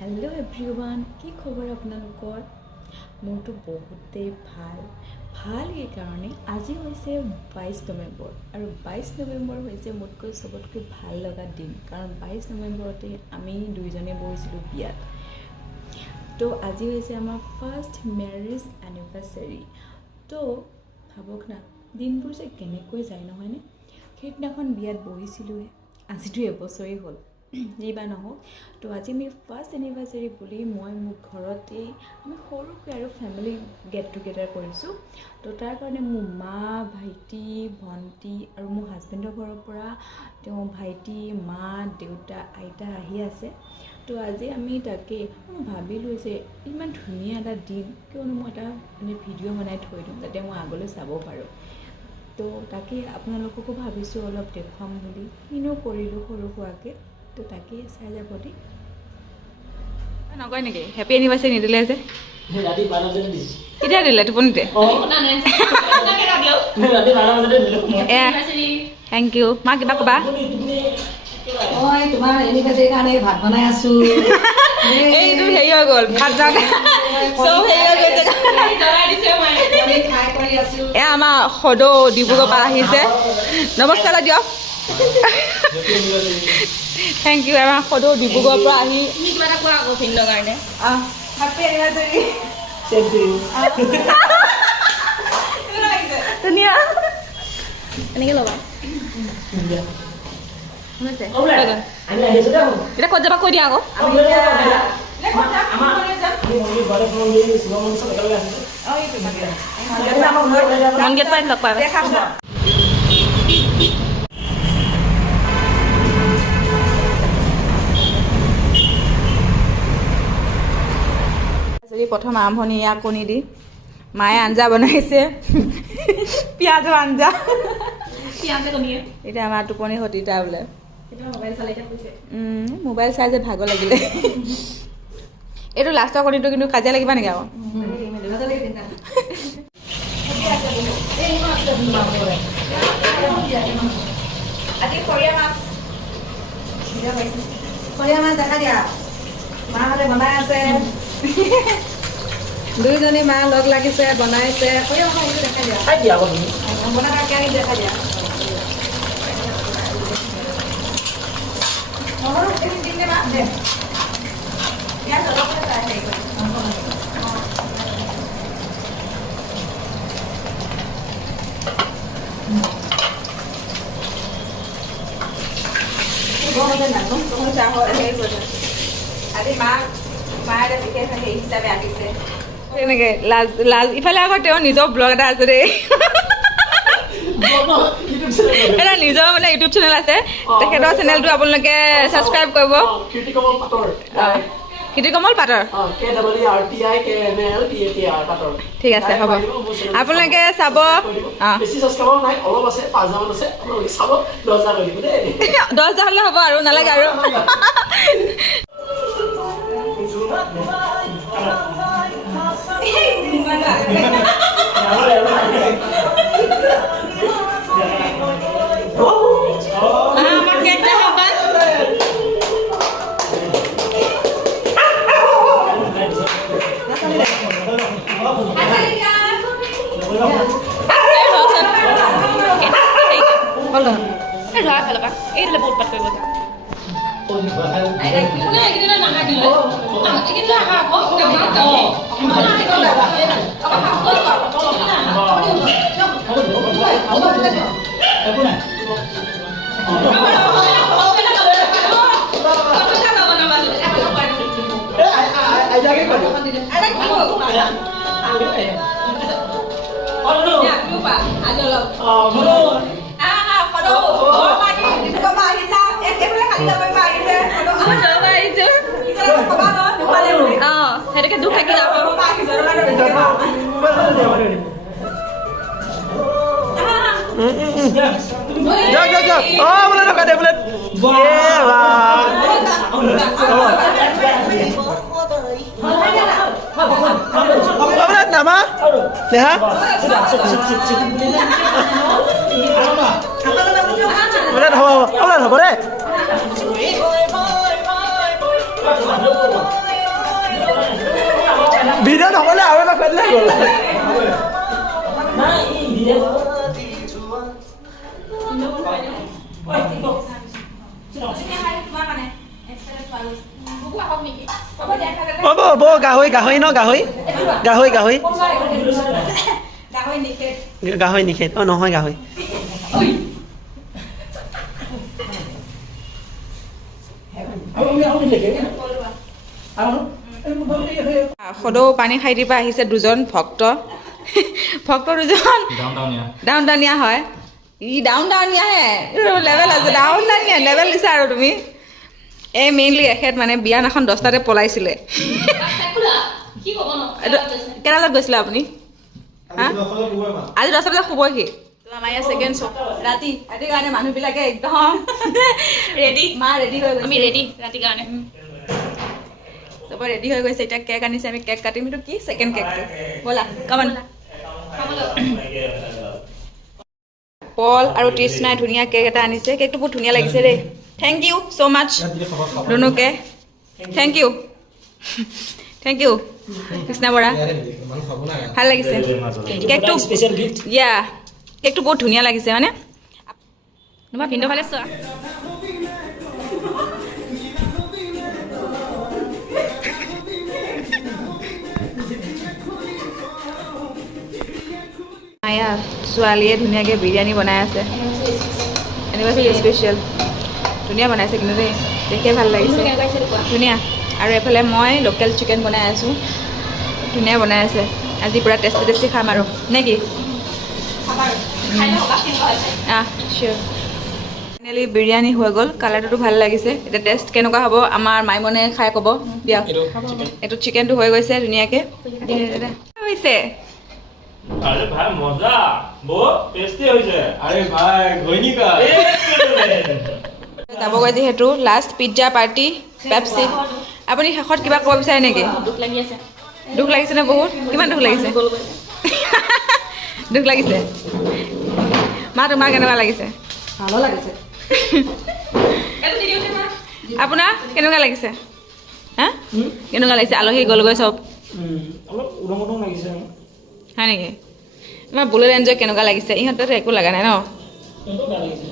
Hello everyone की खबर आपनलोकर मोरतो बहुते ভাল এই কাৰণে আজি হৈছে 22 নৱেম্বৰ আৰু 22 নৱেম্বৰ হৈছে মোতকৈ সবতকৈ ভাল লগা দিন কাৰণ 22 নৱেম্বৰতে আমি দুইজনে বহিছিলোঁ বিয়াত তো আজি হৈছে আমাৰ ফাৰ্ষ্ট ম্যাৰেজ এনিভাৰ্সাৰী তো ভাবক না দিনবোৰ যে কেনেকৈ যায় নহয় নে সেইদিনাখন বিয়াত বহিছিলোঁ আজিতো এবছৰেই হ'ল এইবাৰ নহওক তো আজি আমি ফাৰ্ষ্ট এনিভাৰ্সাৰী বুলি মই মোৰ ঘৰতে আমি সৰুকৈ আৰু ফেমিলি গেট টুগেডাৰ কৰিছোঁ তো তাৰ কাৰণে মোৰ মা ভাইটি ভণ্টি আৰু মোৰ হাজবেণ্ডৰ ঘৰৰ পৰা তেওঁ ভাইটি মা দেউতা আইতা আহি আছে তো আজি আমি তাকে মই ভাবিলোঁ যে ইমান ধুনীয়া এটা দিন কিয়নো মই এটা মানে ভিডিঅ' বনাই থৈ দিওঁ যাতে মই আগলৈ চাব পাৰোঁ তো তাকে আপোনালোককো ভাবিছোঁ অলপ দেখুৱাম বুলি কিনো কৰিলোঁ সৰু সুৰাকৈ তো তাকে চাই যাব দি নকয় নেকি হেপী এনিভাৰ্সাৰী নিদিলে যে ৰাতি 12 বজাতে দিছি কেতিয়া দিলে টোপনিতে থেংক ইউ মা কিবা ক'বা ঐ তোমাৰ এনিভাৰ্সাৰী কাৰণে ভাত বনাই আছো এইটো হেৰি হৈ গ'ল ভাত যাওঁতে চব হেৰি হৈ গৈছে খাই কৰি আছো এয়া আমাৰ সদৌ ডিব্ৰুগড়ৰ পৰা আহিছে নমস্কাৰ দিয়ক থেংক ইউ আমাৰ সদৌ ডিব্ৰুগড়ৰ পৰা আহি কিবা এটা কোৱা আকৌ ভিন্ন কাৰণে হেপী এনিভাৰ্সাৰী ধুনীয়া এনেকৈ ল'বা এতিয়া ক'ত যাবা কৈ দিয়া আকৌ মন গেট পাই লগ পাবা প্ৰথম আৰম্ভণি ইয়াক কণী দি মায়ে আঞ্জা বনাইছে পিঁয়াজৰ আঞ্জা এতিয়া আমাৰ টোপনি সতীতা বোলে মোবাইল চাই যে ভাগৰ লাগিলে এইটো লাষ্টৰ কণীটো কিন্তু কাজিয়া লাগিবা নেকি আকৌ আজি খৰিয়া মাছ দেখা দিয়া মাহঁতে বনাই আছে দুইজনী মা লগ লাগিছে বনাইছে খৰিয়া মাছ এইটো দেখা দিয়া বনাই কেৰাহী দেখা দিয়া আজি মায়ে বিশেষ সেই হিচাপে আঁকিছে তেনেকে লাজ ইফালে আকৌ তেওঁ নিজৰ ব্লগ এটা আছে দেই এটা নিজৰ মানে ইউটিউব চেনেল আছে তেখেতৰ চেনেলটো আপোনালোকে ছাবস্ক্ৰাইব কৰিব কীৰ্তিকমল পাটৰ ঠিক আছে হ'ব আপোনালোকে চাব 10,000 হ'লে হ'ব আৰু নালাগে আৰু সেইটোকে দুখ থাকি যাব nama Neha Boleh haba deh অ' বৌ গাহৰি গাহৰি ন গাহৰি গাহৰি গাহৰি গাহৰি নিষেধ। গাহৰি নিষেধ অ' নহয় গাহৰি সদৌ পানী খাই দিবা আহিছে দুজন ভক্ত ভক্ত দুজন ডাউন টাউনীয়া হয় ই ডাউন টাউনীয়াহে লেভেল আছে ডাউন টাউনীয়া লেভেল দিছা আৰু তুমি এই মেইনলি এখেত মানে বিয়ান এখন 10টাতে পলাইছিলে কেৰেলাত গৈছিলে আপুনি হা আজি 10টা বজাত শুবহি আমাৰ ইয়াৰ ছেকেণ্ড শ্ব' ৰাতি কাৰণে মানুহবিলাকে একদম ৰেডি মা ৰেডি হৈ গৈছে আমি ৰেডি ৰাতিৰ কাৰণে চবৰ ৰেডি হৈ গৈছে এতিয়া কেক আনিছে আমি কেক কাটিম সেইটো কি ছেকেণ্ড কেকটো ব'লা কামান পল আৰু তৃষ্ণাই ধুনীয়া কেক এটা আনিছে কেকটো বহুত ধুনীয়া লাগিছে দেই থেংক ইউ ছ' মাছ ৰুনুকে thank you thank you Krishna Bora ভাল লাগিছে কেকটো স্পেচিয়েল গিফ্ট ইয়া কেকটো বহুত ধুনীয়া লাগিছে মানে তোমাৰ ভিন্ন ফালে চোৱা মায়া ছোৱালীয়ে ধুনীয়াকৈ বিৰিয়ানী বনাই আছে এনিভাৰ্চাৰী স্পেচিয়েল ধুনীয়া বনাইছে কিন্তু দেই দেখিয়ে ভাল লাগিছে ধুনীয়া আৰু এফালে মই লোকেল চিকেন বনাই আছোঁ ধুনীয়া বনাই আছে আজি পূৰা টেষ্টি টেষ্টি খাম আৰু নে কি চিয়'ৰ ফাইনেলি বিৰিয়ানী হৈ গ'ল কালাৰটোতো ভাল লাগিছে এতিয়া টেষ্ট কেনেকুৱা হ'ব আমাৰ মাইমনে খাই ক'ব দিয়া এইটো চিকেনটো হৈ গৈছে ধুনীয়াকৈ হৈছে আরে ভাই মজা বো টেস্টি হইছে আরে ভাই ঘৈনিকা যাবগৈ যিহেতু লাষ্ট পিজ্জা পাৰ্টি পেপচি আপুনি শেষত কিবা ক'ব বিচাৰে নেকি দুখ লাগি আছে দুখ লাগিছেনে বহুত কিমান দুখ লাগিছে দুখ লাগিছে মা তোমাৰ কেনেকুৱা লাগিছে ভালো লাগিছে। আপোনাৰ কেনেকুৱা লাগিছে হা কেনেকুৱা লাগিছে আলহী গ'লগৈ চব অলপ উদং উদং লাগিছে হয় নেকি তোমাৰ বুলেট এনজয় কেনেকুৱা লাগিছে ইহঁতৰ একো লগা নাই ন বেয়া লাগিছে